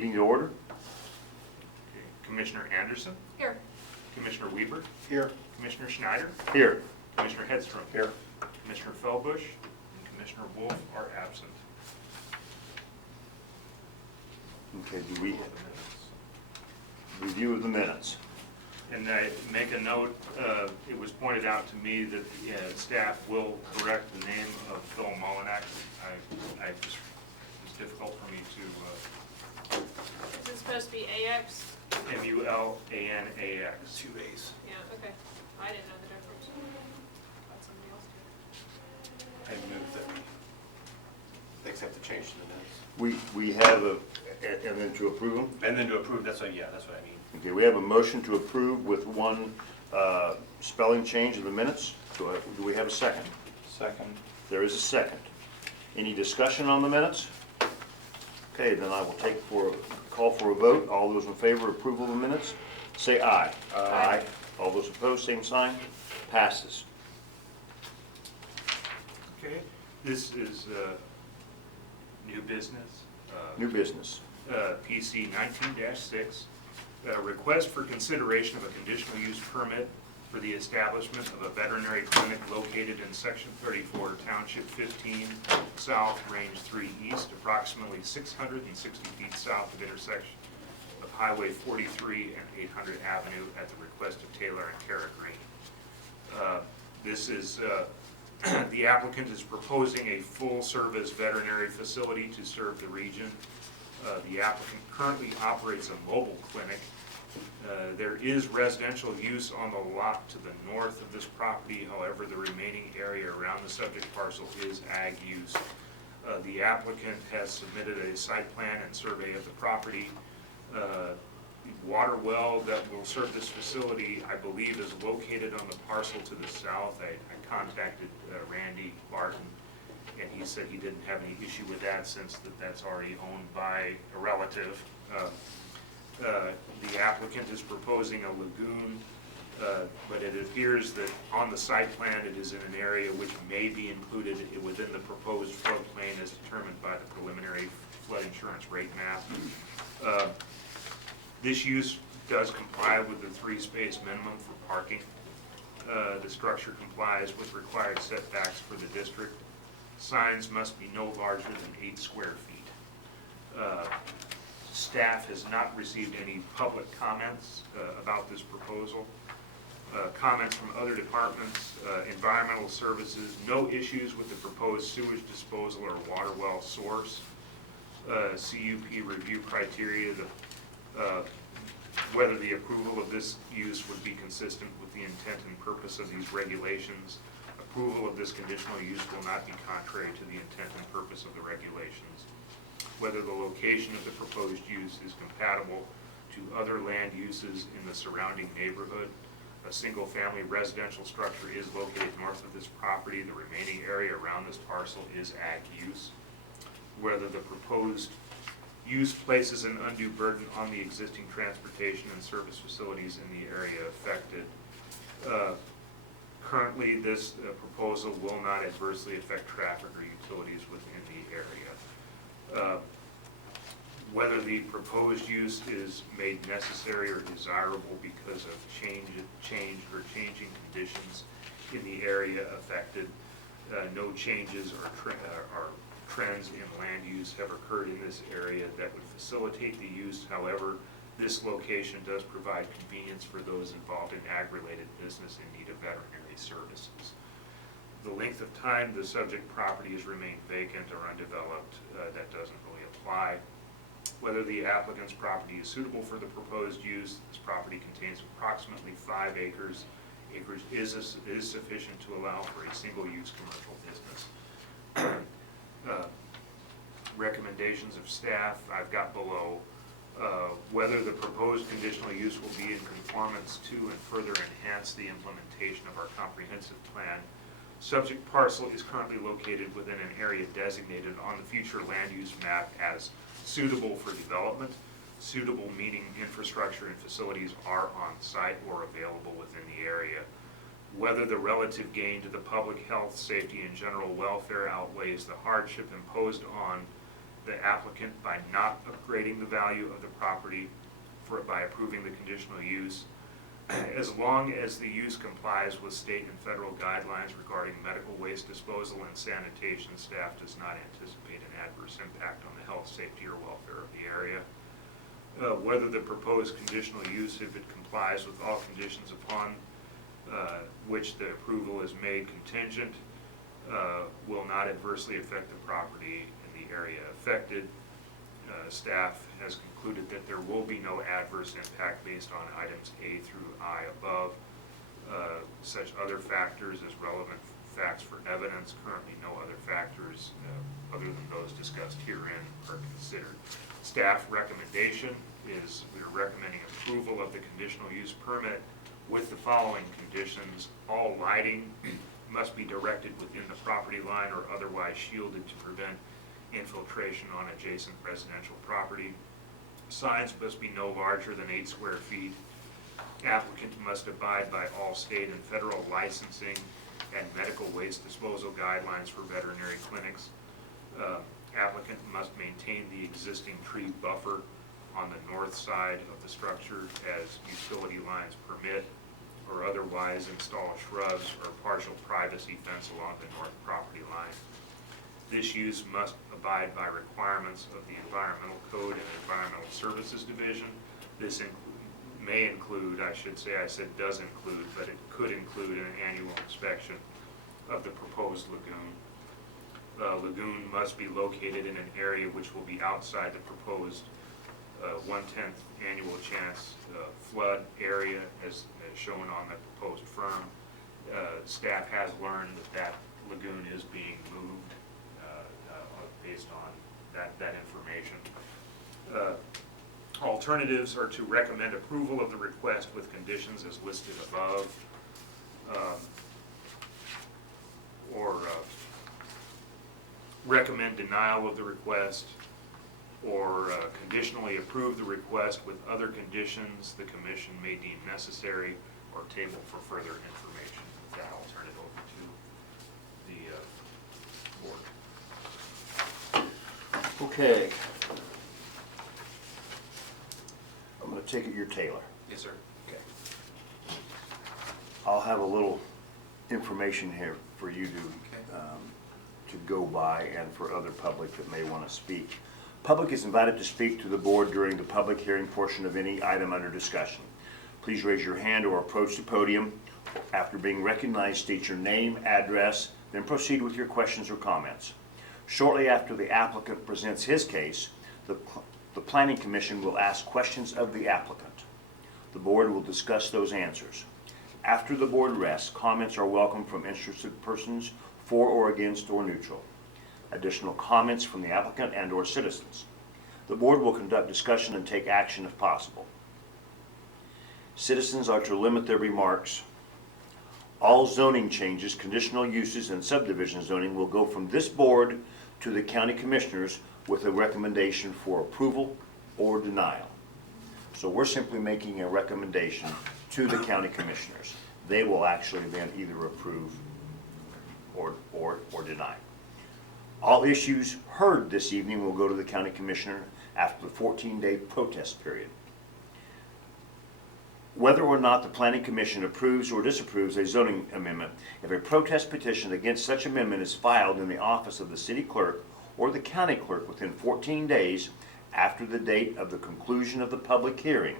meeting to order. Okay. Commissioner Anderson, Here. Commissioner Weber, Here. Commissioner Schneider, Here. Commissioner Hedstrom, Here. Commissioner Feldbush, and Commissioner Wolf are absent. Okay, do we review of the minutes? And I make a note, it was pointed out to me that staff will correct the name of Phil Mullinax. It's difficult for me to, Is it supposed to be AX? Mullanax. 2 A's. Yeah, okay. I didn't know the difference. Thought somebody else did. I move that we accept the change to the minutes. We have and then to approve them? And then to approve, that's what, yeah, that's what I mean. Okay, we have a motion to approve with one spelling change of the minutes. Do we have a second? Second. There is a second. Any discussion on the minutes? Okay, then I will call for a vote. All those in favor of approval of the minutes, say aye. Aye. All those opposed, same sign. Passes. Okay, this is new business. New business. PC 19-6, request for consideration of a conditional use permit for the establishment of a veterinary clinic located in Section 34, Township 15, South, Range 3 East, approximately 660 feet south of intersection of Highway 43 and 800 Avenue at the request of Taylor and Kara Green. This is the applicant is proposing a full-service veterinary facility to serve the region. The applicant currently operates a mobile clinic. There is residential use on the lot to the north of this property. However, the remaining area around the subject parcel is ag use. The applicant has submitted a site plan and survey of the property. The water well that will serve this facility, I believe, is located on the parcel to the south. I contacted Randy Barton, and he said he didn't have any issue with that since that's already owned by a relative. The applicant is proposing a lagoon, but it appears that on the site plan it is in an area which may be included within the proposed floodplain as determined by the preliminary flood insurance rate map. This use does comply with the 3-space minimum for parking. The structure complies with required setbacks for the district. Signs must be no larger than 8 square feet. Staff has not received any public comments about this proposal. Comments from other departments, environmental services, no issues with the proposed sewage disposal or water well source. CUP review criteria, whether the approval of this use would be consistent with the intent and purpose of these regulations. Approval of this conditional use will not be contrary to the intent and purpose of the regulations. Whether the location of the proposed use is compatible to other land uses in the surrounding neighborhood. A single-family residential structure is located north of this property. The remaining area around this parcel is ag use. Whether the proposed use places an undue burden on the existing transportation and service facilities in the area affected. Currently, this proposal will not adversely affect traffic or utilities within the area. Whether the proposed use is made necessary or desirable because of changed or changing conditions in the area affected. No changes or trends in land use have occurred in this area that would facilitate the use. However, this location does provide convenience for those involved in ag-related business in need of veterinary services. The length of time the subject property has remained vacant or undeveloped, that doesn't really apply. Whether the applicant's property is suitable for the proposed use, this property contains approximately 5 acres. Acreage is sufficient to allow for a single-use commercial business. Recommendations of staff I've got below. Whether the proposed conditional use will be in conformance to and further enhance the implementation of our comprehensive plan. Subject parcel is currently located within an area designated on the future land use map as suitable for development. Suitable meaning infrastructure and facilities are on site or available within the area. Whether the relative gain to the public health, safety, and general welfare outweighs the hardship imposed on the applicant by not upgrading the value of the property by approving the conditional use, as long as the use complies with state and federal guidelines regarding medical waste disposal and sanitation. Staff does not anticipate an adverse impact on the health, safety, or welfare of the area. Whether the proposed conditional use, if it complies with all conditions upon which the approval is made contingent, will not adversely affect the property in the area affected. Staff has concluded that there will be no adverse impact based on items A through I above. Such other factors as relevant facts for evidence. Currently, no other factors other than those discussed herein are considered. Staff recommendation is we are recommending approval of the conditional use permit with the following conditions. All lighting must be directed within the property line or otherwise shielded to prevent infiltration on adjacent residential property. Signs must be no larger than 8 square feet. Applicant must abide by all state and federal licensing and medical waste disposal guidelines for veterinary clinics. Applicant must maintain the existing tree buffer on the north side of the structure as utility lines permit, or otherwise install shrubs or partial privacy fence along the north property line. This use must abide by requirements of the Environmental Code and Environmental Services Division. This may include, I said does include, but it could include an annual inspection of the proposed lagoon. Lagoon must be located in an area which will be outside the proposed 1/10 annual chance flood area as shown on the proposed firm. Staff has learned that lagoon is being moved based on that information. Alternatives are to recommend approval of the request with conditions as listed above, or recommend denial of the request, or conditionally approve the request with other conditions the commission may deem necessary, or table for further information. With that, I'll turn it over to the board. Okay. I'm going to take it you're Taylor. Yes, sir. Okay. I'll have a little information here for you to go by and for other public that may want to speak. Public is invited to speak to the board during the public hearing portion of any item under discussion. Please raise your hand or approach the podium. After being recognized, state your name, address, then proceed with your questions or comments. Shortly after the applicant presents his case, the Planning Commission will ask questions of the applicant. The board will discuss those answers. After the board rests, comments are welcome from interested persons, for or against or neutral. Additional comments from the applicant and or citizens. The board will conduct discussion and take action if possible. Citizens are to limit their remarks. All zoning changes, conditional uses, and subdivision zoning will go from this board to the county commissioners with a recommendation for approval or denial. So we're simply making a recommendation to the county commissioners. They will actually then either approve or deny. All issues heard this evening will go to the county commissioner after the 14-day protest period. Whether or not the Planning Commission approves or disapproves a zoning amendment, if a protest petition against such amendment is filed in the office of the city clerk or the county clerk within 14 days after the date of the conclusion of the public hearing,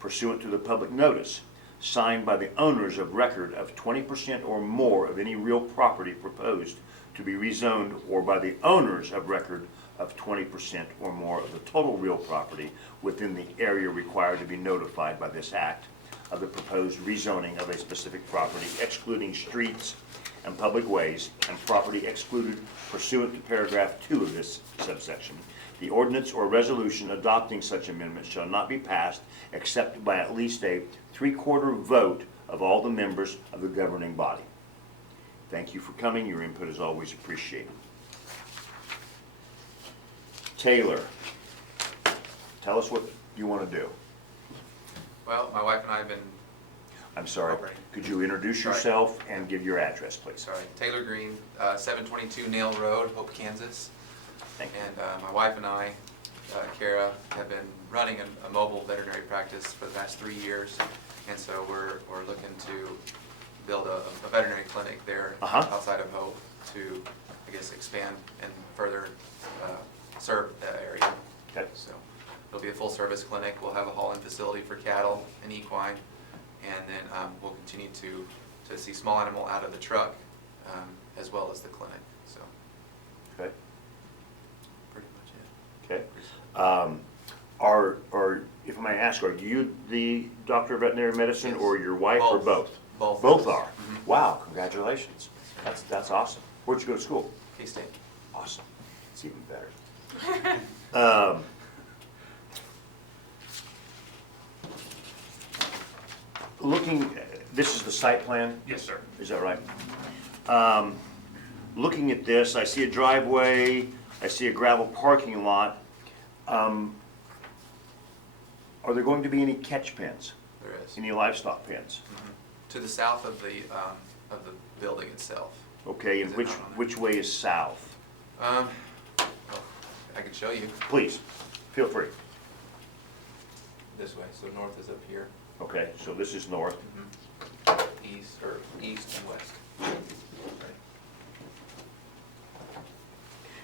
pursuant to the public notice, signed by the owners of record of 20% or more of any real property proposed to be rezoned, or by the owners of record of 20% or more of the total real property within the area required to be notified by this act of the proposed rezoning of a specific property, excluding streets and public ways, and property excluded pursuant to paragraph 2 of this subsection. The ordinance or resolution adopting such amendment shall not be passed except by at least a 3/4 vote of all the members of the governing body. Thank you for coming. Your input is always appreciated. Taylor, tell us what you want to do. Well, my wife and I have been, I'm sorry, Okay. could you introduce Sorry. yourself and give your address, please? Taylor Green, 722 Nail Road, Hope, Kansas. Thank you. And my wife and I, Kara, have been running a mobile veterinary practice for the past 3 years. And so we're looking to build a veterinary clinic there outside of Hope to, I guess, expand and further serve that area. Okay. So it'll be a full-service clinic. We'll have a hauling facility for cattle and equine, and then we'll continue to see small animal out of the truck as well as the clinic. So Okay. pretty much it. Okay. If I may ask, are you the doctor of veterinary medicine Yes. or your wife or both? Both. Both are? Mhm. Wow, congratulations. That's awesome. Where'd you go to school? K-State. Awesome. It's even better. This is the site plan? Yes, sir. Is that right? Looking at this, I see a driveway, I see a gravel parking lot. Are there going to be any catch pens? There is. Any livestock pens? Mhm. To the south of the building itself. Okay, and Is it not on there? which way is south? Well, I can show you Please, feel free. this way. So north is up here, Okay, so this is north. east and west.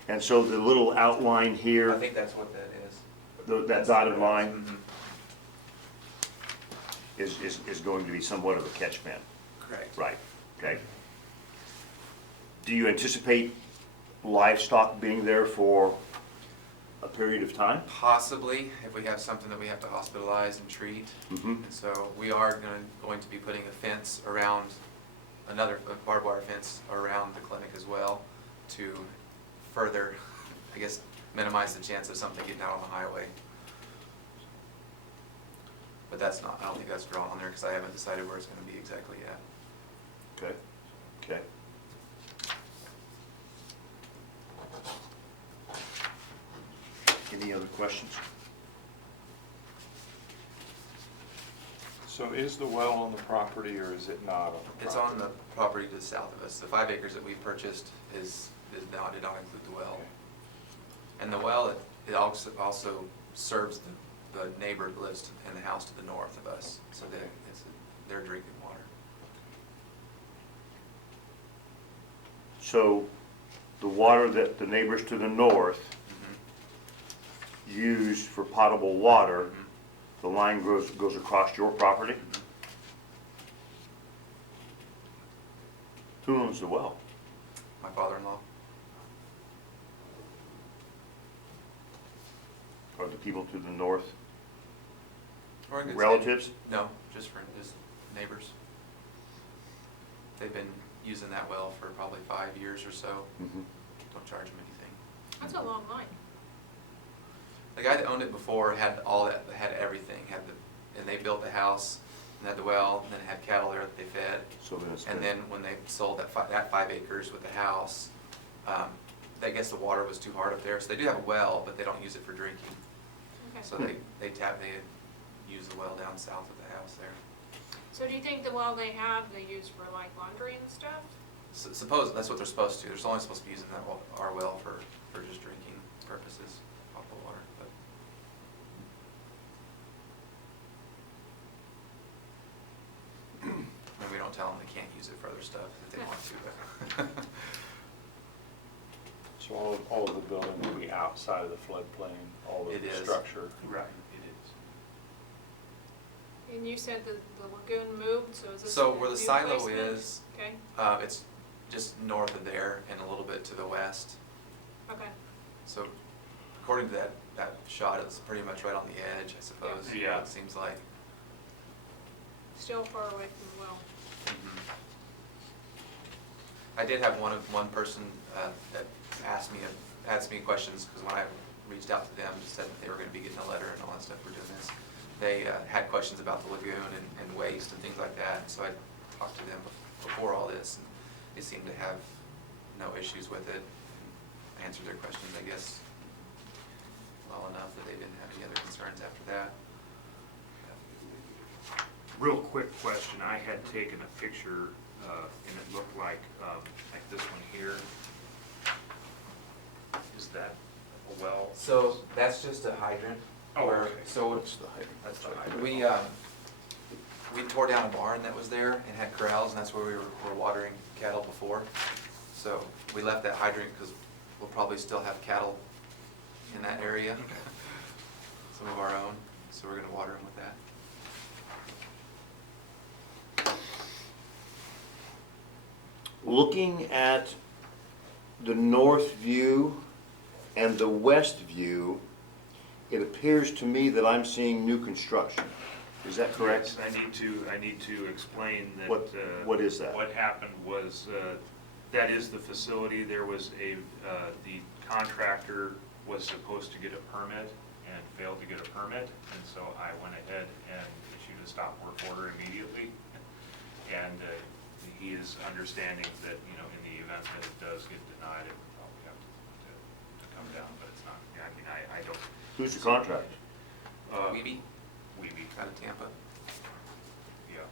And so the little outline I here, think that's what that is. that dotted line Mhm. is going to be somewhat of a catch pen. Correct. Right, okay. Do you anticipate livestock being there for a period of time? Possibly, if we have something that we have to hospitalize and treat. Mhm. And so we are going to be putting a fence around, a barbed wire fence around the clinic as well to further, I guess, minimize the chance of something getting out on the highway. But I don't think that's drawn on there because I haven't decided where it's going to be exactly yet. Okay, okay. Any other questions? So is the well on the property or is it not on the property? It's on the property to the south of us. The 5 acres that we purchased did not include the well. And the well, it also serves the neighbor that lives in the house to the north of us, so it's their drinking water. So the water that the neighbors to the north Mhm. use for potable water, Mhm. the line goes across your property? Mhm. Who owns the well? My father-in-law. Are the people to the north We're in good relatives? standing. No, just neighbors. They've been using that well for probably 5 years or so. Mhm. Don't charge them anything. That's a long line. The guy that owned it before had all that, had everything, and they built the house and had the well, and then had cattle there that they fed. So then it's And been- then when they sold that 5 acres with the house, I guess the water was too hard up there, so they do have a well, but they don't use it for drinking. Okay. So they use the well down south of the house there. So do you think the well they have, they use for like laundry and stuff? Suppose, that's what they're supposed to. They're only supposed to be using our well for just drinking purposes, potable water, but. And we don't tell them they can't use it for other stuff if they want to, but. So all of the building will be outside of the floodplain, all of It the is. structure? Right, it is. And you said the lagoon moved, so is this? So a where the new silo placement? is, Okay, it's just north of there and a little bit to the west. okay. So according to that shot, it's pretty much right on the edge, I suppose. Yeah. It seems like. Still far away from the well. I did have one person that asked me questions, because when I reached out to them, said that they were going to be getting a letter and all that stuff, we're doing this. They had questions about the lagoon and waste and things like that, so I talked to them before all this, and they seemed to have no issues with it. I answered their questions, I guess, well enough that they didn't have any other concerns after that. Real quick question, I had taken a picture, and it looked like this one here. Is that well? So that's just a hydrant. Oh, where- okay. So That's the hydrant. That's the hydrant. we tore down a barn that was there and had corrals, and that's where we were watering cattle before. So we left that hydrant because we'll probably still have cattle in that area, some of our own, so we're gonna water them with that. Looking at the north view and the west view, it appears to me that I'm seeing new construction. Is that correct? Yes, I need to explain that. What is that? What happened was, that is the facility. There was the contractor was supposed to get a permit and failed to get a permit. And so I went ahead and issued a stop work order immediately. And he is understanding that, in the event that it does get denied, it would probably have to come down, but it's not, I mean, I don't. Who's the contractor? Weeby, Weeby. out of Tampa. Yeah.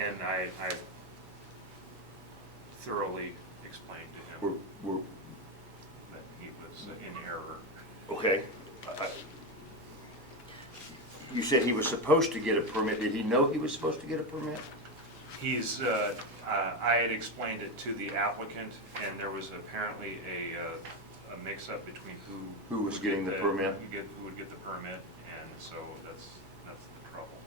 And I thoroughly explained to him We're, that he was in error. okay. You said he was supposed to get a permit. Did he know he was supposed to get a permit? I had explained it to the applicant, and there was apparently a mix-up between who. Who was would getting get the permit? Who would get the permit, and so that's the trouble.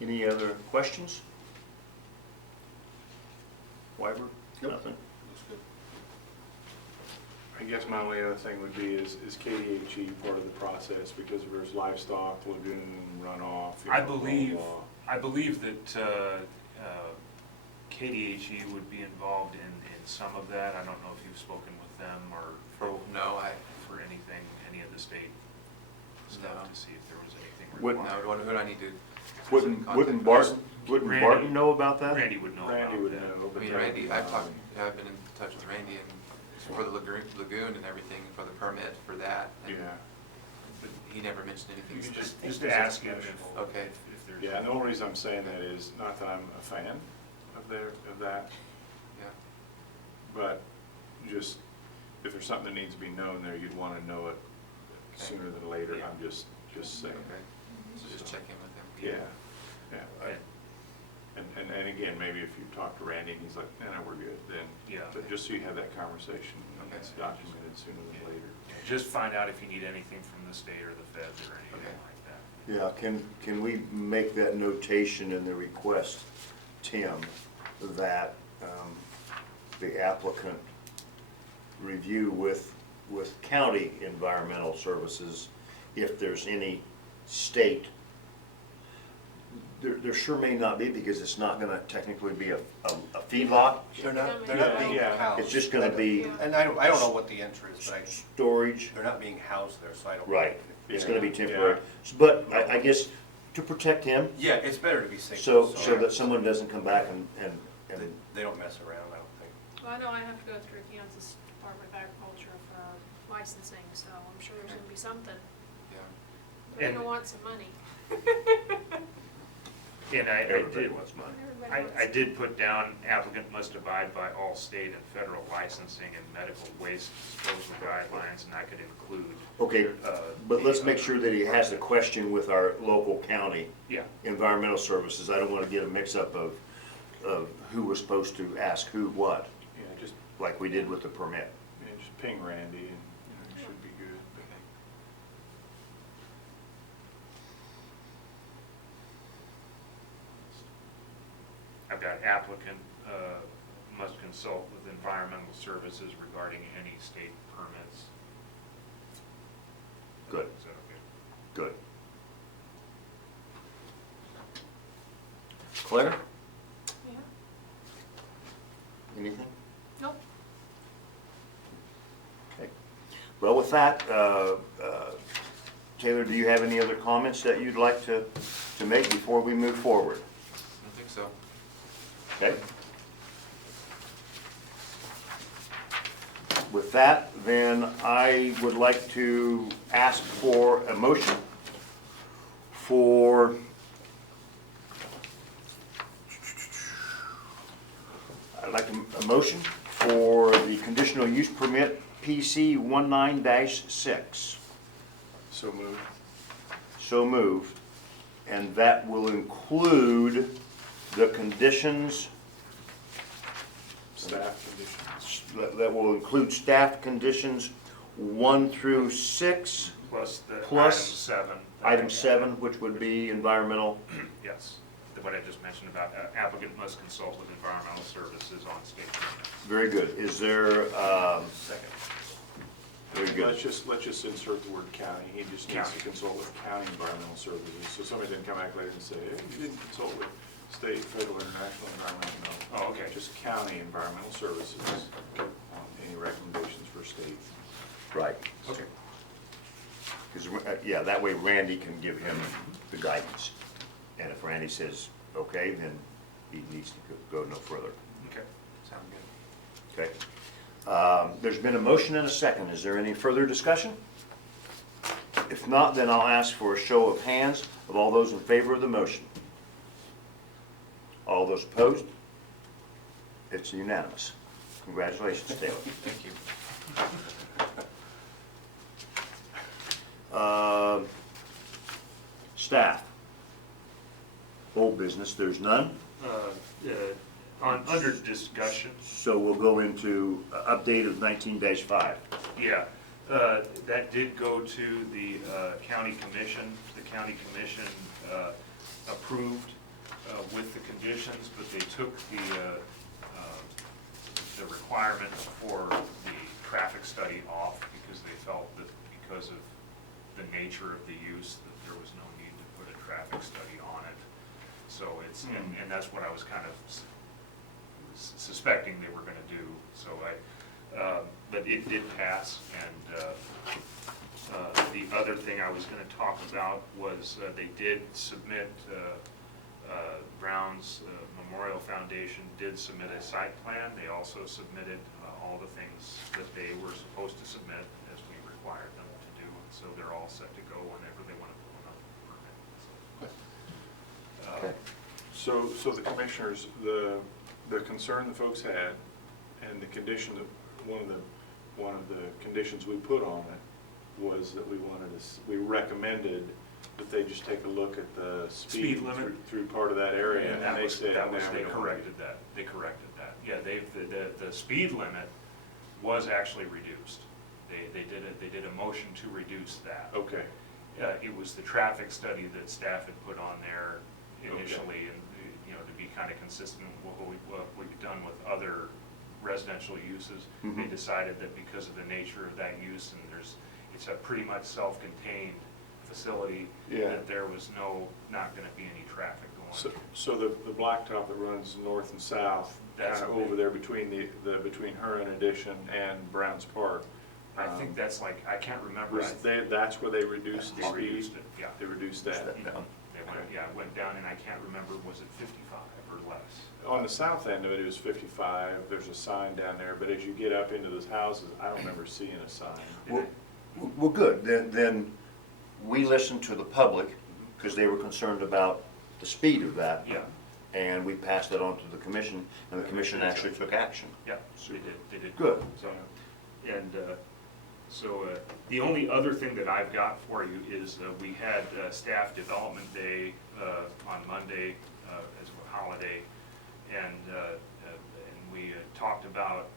Any other questions? Wyver? Nope. Nothing? I guess my only other thing would be is KDHE part of the process, because there's livestock, lagoon, runoff. I believe that KDHE would be involved in some of that. I don't know if you've spoken with them or No, for anything, any of the state stuff No. to see if there was anything Would- required. who do I need to? Wouldn't contact? Wouldn't Randy. Barton know about that? Randy would know Randy about would that. know. I but mean, that Randy, would be, I've been in touch with Randy and for the lagoon and everything, for the permit for that. and- Yeah, But he never mentioned anything. You could just It's ask him special. Okay. if there's. yeah, and the only reason I'm saying that is, not that I'm a fan of that, Yeah, but just, if there's something that needs to be known there, you'd want to know it sooner than later. Yeah. I'm just saying. okay. So just check in with him. Yeah, yeah. Okay. And again, maybe if you talk to Randy and he's like, no, we're good, then, Yeah. but just so you have that conversation, and Okay. it's documented sooner than later. Just find out if you need anything from the state or the feds or anything Okay. like that. Yeah, can we make that notation in the request, Tim, that the applicant review with county environmental services if there's any state. There sure may not be, because it's not gonna technically be a feedlot, They're not being Yeah. housed. it's just gonna be And I don't know what the answer is, but storage. they're not being housed there, so I don't. know. Right, it's gonna be Yeah. temporary. But I guess to protect him, Yeah, it's better to be safe. so than sorry. that someone doesn't come back and They don't mess around, I don't think. Well, I know I have to go through Kansas Department of Agriculture for licensing, so I'm sure there's gonna be something. Yeah. They're And- gonna want some money. And everybody wants money. Everybody wants I did put down applicant must abide by all state and federal licensing and medical waste disposal guidelines, and I could include. Okay, but let's the make other- sure that he has a question with our local county Yeah, environmental services. I don't wanna get a mix-up of who was supposed to ask who what, Yeah, just, like we did with the permit. yeah, just ping Randy and, it should be good. Okay. I've got applicant must consult with environmental services regarding any state permits. Good. Is that okay? Good. Claire, Yeah, anything? nope. Okay. Well, with that, Taylor, do you have any other comments that you'd like to make before we move forward? I don't think so. Okay. With that, then I would like to ask for a motion for I'd like a motion for the conditional use permit PC19-6. So moved. So moved. And that will include the conditions, Staff conditions. that will include staff conditions 1 through 6, Plus the Plus item 7. item 7, which would be environmental. Yes, what I just mentioned about applicant must consult with environmental services on state permits. Very good. Is there, Second. very good. Let's just insert the word county. He just needs County. to consult with county environmental services. So somebody didn't come back later and say, hey, you didn't consult with state, federal, international environmental. No. Oh, okay. Just county environmental services. Any recommendations for state? Right. Okay. Because, yeah, that way Randy can give him the guidance. And if Randy says, okay, then he needs to go no further. Okay. Sound good. Okay. There's been a motion and a second. Is there any further discussion? If not, then I'll ask for a show of hands of all those in favor of the motion. All those opposed? It's unanimous. Congratulations, Taylor. Thank you. Staff. Old business, there's none. Under discussion, So we'll go into update of 19-5. yeah, that did go to the county commission. The county commission approved with the conditions, but they took the requirement for the traffic study off because they felt that because of the nature of the use, that there was no need to put a traffic study on it. So it's, and that's what I was kind of suspecting they were gonna do, so but it did pass, and the other thing I was gonna talk about was they did submit, Brown's Memorial Foundation did submit a site plan. They also submitted all the things that they were supposed to submit as we required them to do, and so they're all set to go whenever they want to pull another permit. So, So the commissioners, the concern the folks had, and the condition that, one of the conditions we put on it was that we recommended that they just take a look at the speed limit? through part of that area. And that they was, said, that was, "Nah, we they don't want corrected that, they corrected that. Yeah, the speed limit was actually reduced. They did a motion to reduce that. it." Okay, It was the traffic study that staff had put on there initially, and, you know, to be kind of consistent with what we've done with other residential uses. They decided that because of the nature of that use, and it's a pretty much self-contained facility, Yeah. that there was not gonna be any traffic going. so the blacktop that runs north and south, That's kind of what over there between between Huron Addition and Browns Park. I think that's like, I can't remember. That's where they reduced the They speed? reduced it, yeah. They reduced that. Step down. It went down, and I can't remember, was it 55 or less? On the south end of it, it was 55, there's a sign down there, but as you get up into those houses, I don't remember seeing a sign. Well, good. Then we listened to the public because they were concerned about the speed of that. Yeah, And we passed that on to the commission, and the commission actually took action. yeah, they did. Good. So, and so the only other thing that I've got for you is we had staff development day on Monday as a holiday, and we talked about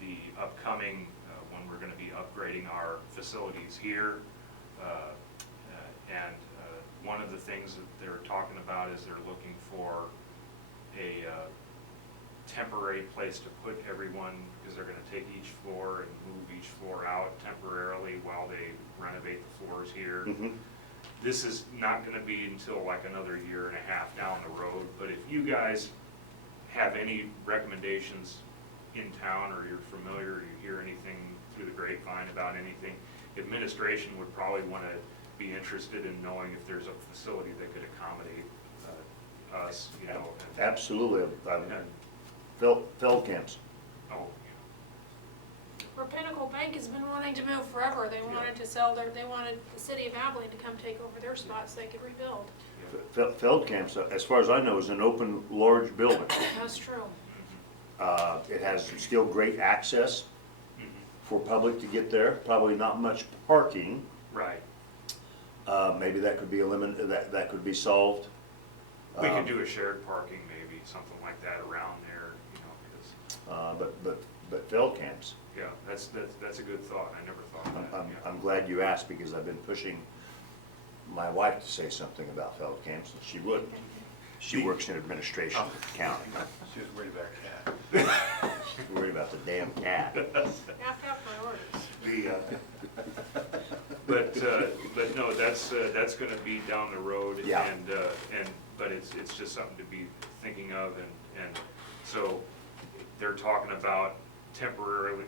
the upcoming, when we're going to be upgrading our facilities here, and one of the things that they're talking about is they're looking for a temporary place to put everyone, because they're gonna take each floor and move each floor out temporarily while they renovate the floors here. This is not gonna be until like another year and a half down the road, but if you guys have any recommendations in town, or you're familiar, or you hear anything through the grapevine about anything, administration would probably wanna be interested in knowing if there's a facility that could accommodate us, you know. and- Absolutely. and- Feldkamps. Oh, bank has been wanting to move forever. They wanted to sell they wanted the city of Abilene to come take over their spot so they could rebuild. Feldkamp's, as far as I know, is an open, large building. That's true. It has still great access Mhm. for public to get there, probably not much parking. Right. Maybe that could be that could be solved. We could do a shared parking maybe, something like that around there, you know, because, But Feldkamp's, yeah, that's a good thought. I never thought of that. yeah. I'm glad you asked because I've been pushing my wife to say something about Feldkamp's and she wouldn't. She works in administration at the county. She was worried about cat. She's worried about the damn cat. You have to have priorities. But no, that's gonna be down the road. Yeah. But it's just something to be thinking of, and so they're talking about temporarily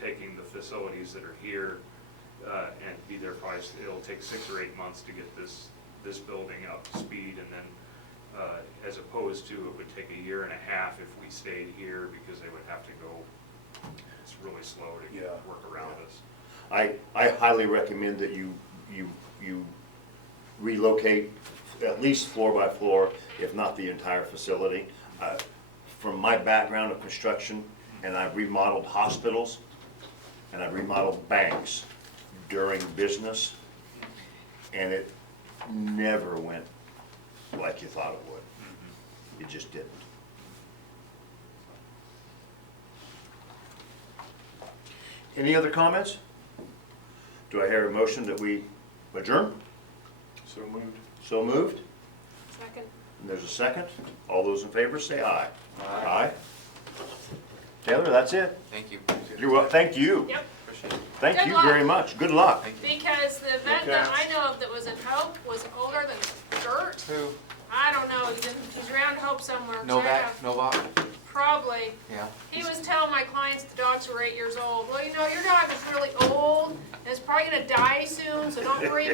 taking the facilities that are here, and be there probably, it'll take 6 or 8 months to get this building up to speed, and then, as opposed to, it would take 1.5 years if we stayed here, because they would have to go, it's really slow to work around us. I highly recommend that you relocate at least floor by floor, if not the entire facility. From my background of construction, and I've remodeled hospitals, and I've remodeled banks during business, and it never went like you thought it would. It just didn't. Any other comments? Do I hear a motion that we adjourn? So moved. So moved? Second. And there's a second. All those in favor say aye. Aye. Taylor, that's it. Thank you. You're welcome. Thank you. Yep. Appreciate it. Thank Good you luck. very much. Good luck. Thank you. Because the vet that I know of that was in Hope was older than dirt. Who? I don't know, he's around Hope somewhere. Novak? Novak? Probably. Yeah. He was telling my clients the dogs were 8 years old. Well, you know, your dog is really old, and it's probably gonna die soon, so don't worry